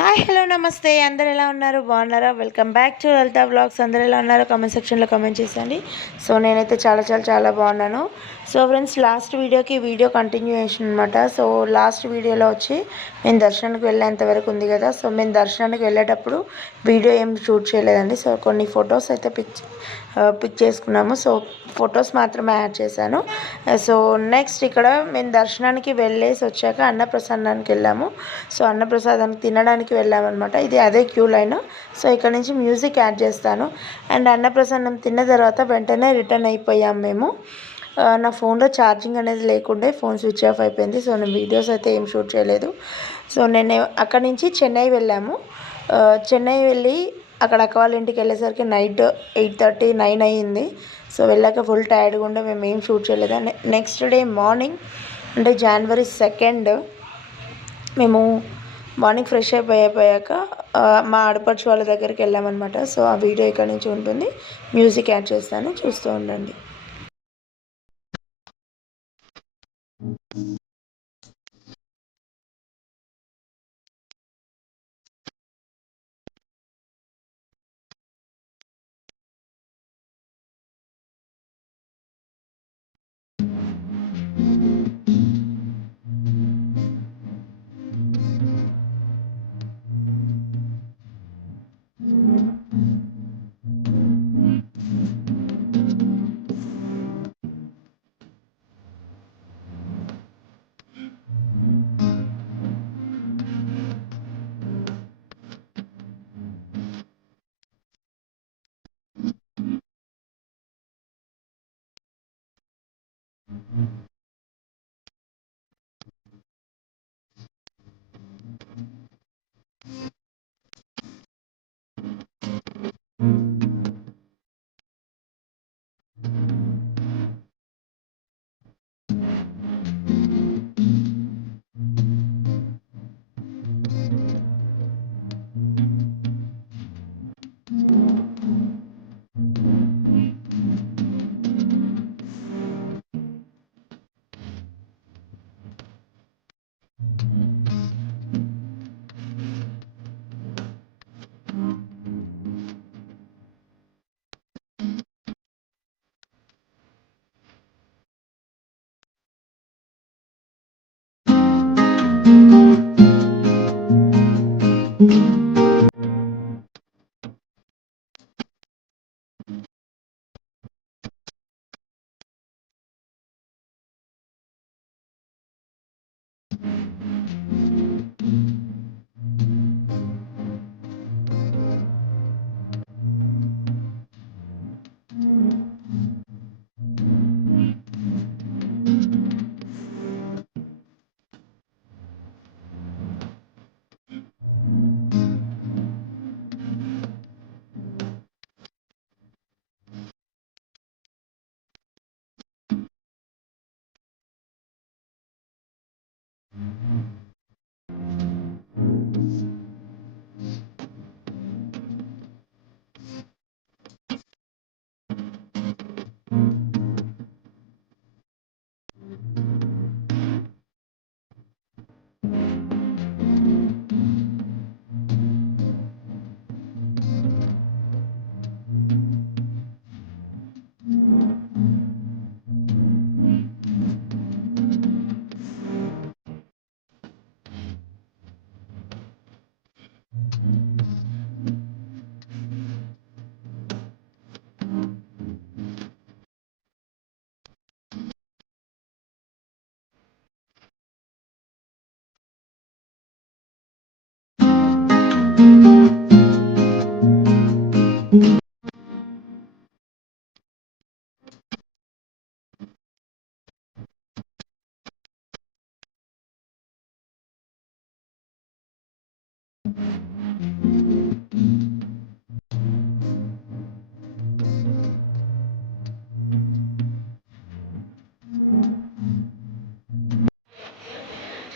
Hi hello నమస్తే అందరు ఎలా ఉన్నారు బాగున్నారా welcome back to Lalitha vlogs అందరు ఎలా ఉన్నారు కామెంట్ సెక్షన్లో కామెంట్ చేయండి సో నేనైతే చాలా బాగున్నాను సో ఫ్రెండ్స్ లాస్ట్ వీడియోకి వీడియో కంటిన్యూయేషన్ అనమాట సో లాస్ట్ వీడియోలో వచ్చి మేము దర్శనానికి వెళ్ళేంత వరకు ఉంది కదా సో మేము దర్శనానికి వెళ్ళేటప్పుడు వీడియో ఏం షూట్ చేయలేదండి సో కొన్ని ఫొటోస్ అయితే పిక్ చేసుకున్నాము సో ఫొటోస్ మాత్రమే యాడ్ చేశాను సో నెక్స్ట్ ఇక్కడ మేము దర్శనానికి వెళ్ళేసి వచ్చాక అన్నప్రసాదానికి వెళ్ళాము సో అన్నప్రసాదానికి తినడానికి వెళ్ళామన్నమాట ఇది అదే క్యూ లైన్ సో ఇక్కడ నుంచి మ్యూజిక్ యాడ్ చేస్తాను అండ్ అన్నప్రసాదం తిన్న తర్వాత వెంటనే రిటర్న్ అయిపోయాం మేము నా ఫోన్లో ఛార్జింగ్ అనేది లేకుండే ఫోన్ స్విచ్ ఆఫ్ అయిపోయింది సో నేను వీడియోస్ అయితే ఏం షూట్ చేయలేదు సో నేను అక్కడి నుంచి చెన్నై వెళ్ళాము చెన్నై వెళ్ళి అక్కడ అక్క వాళ్ళ ఇంటికి వెళ్ళేసరికి నైట్ 8:30 9 అయ్యింది సో వెళ్ళాక ఫుల్ టైర్డ్గా ఉండే మేము ఏం షూట్ చేయలేదు నెక్స్ట్ డే మార్నింగ్ అంటే January 2 మేము మార్నింగ్ ఫ్రెష్ అయిపోయాక మా ఆడపడుచు వాళ్ళ దగ్గరికి వెళ్ళామన్నమాట సో ఆ వీడియో ఇక్కడ నుంచి ఉంటుంది మ్యూజిక్ యాడ్ చేస్తాను చూస్తూ ఉండండి.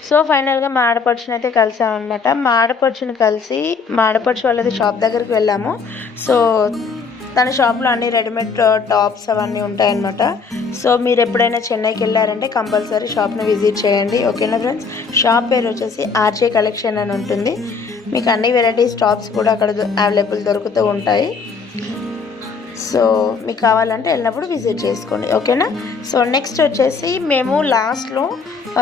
సో ఫైనల్గా మా ఆడపడుచుని అయితే కలిసామన్నమాట మా ఆడపడుచుని కలిసి మా ఆడపడుచు వాళ్ళది షాప్ దగ్గరికి వెళ్ళాము సో తన షాప్లో అన్ని రెడీమేడ్ టాప్స్ అవన్నీ ఉంటాయన్నమాట సో మీరు ఎప్పుడైనా చెన్నైకి వెళ్ళారంటే కంపల్సరీ షాప్ని విజిట్ చేయండి ఓకేనా ఫ్రెండ్స్ షాప్ పేరు వచ్చేసి ఆర్జే కలెక్షన్ అని ఉంటుంది మీకు అన్ని వెరైటీస్ టాప్స్ కూడా అక్కడ అవైలబుల్ దొరుకుతూ ఉంటాయి. సో మీకు కావాలంటే వెళ్ళినప్పుడు విజిట్ చేసుకోండి, ఓకేనా. సో నెక్స్ట్ వచ్చేసి మేము లాస్ట్లో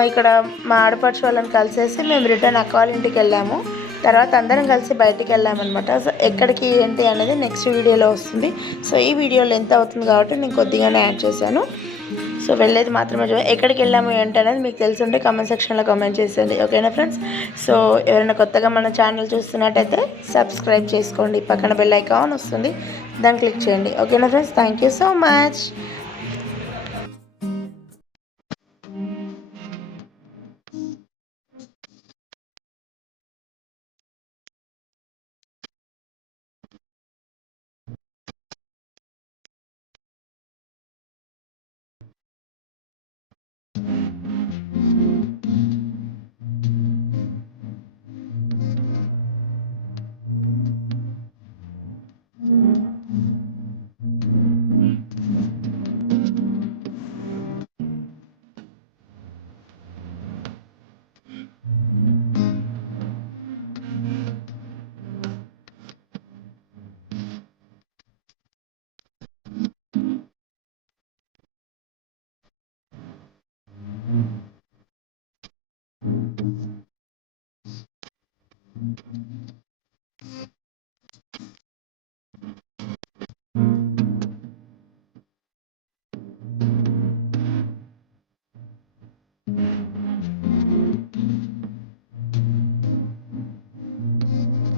ఇక్కడ మా ఆడపడుచు వాళ్ళని కలిసేసి మేము రిటర్న్ అక్క వాళ్ళ ఇంటికి వెళ్ళాము. తర్వాత అందరం కలిసి బయటికి వెళ్ళామన్నమాట. సో ఎక్కడికి ఏంటి అనేది నెక్స్ట్ వీడియోలో వస్తుంది. సో ఈ వీడియో లెంత్ అవుతుంది కాబట్టి నేను కొద్దిగానే యాడ్ చేశాను. సో వెళ్ళేది మాత్రమే ఎక్కడికి వెళ్ళాము ఏంటి అనేది మీకు తెలుసుంటే కామెంట్ సెక్షన్లో కామెంట్ చేసేయండి, ఓకేనా ఫ్రెండ్స్. సో ఎవరైనా కొత్తగా మన ఛానల్ చూస్తున్నట్టయితే సబ్స్క్రైబ్ చేసుకోండి, పక్కన బెల్ ఐకాన్ వస్తుంది, దాన్ని క్లిక్ చేయండి, ఓకేనా friends. Thank you so much.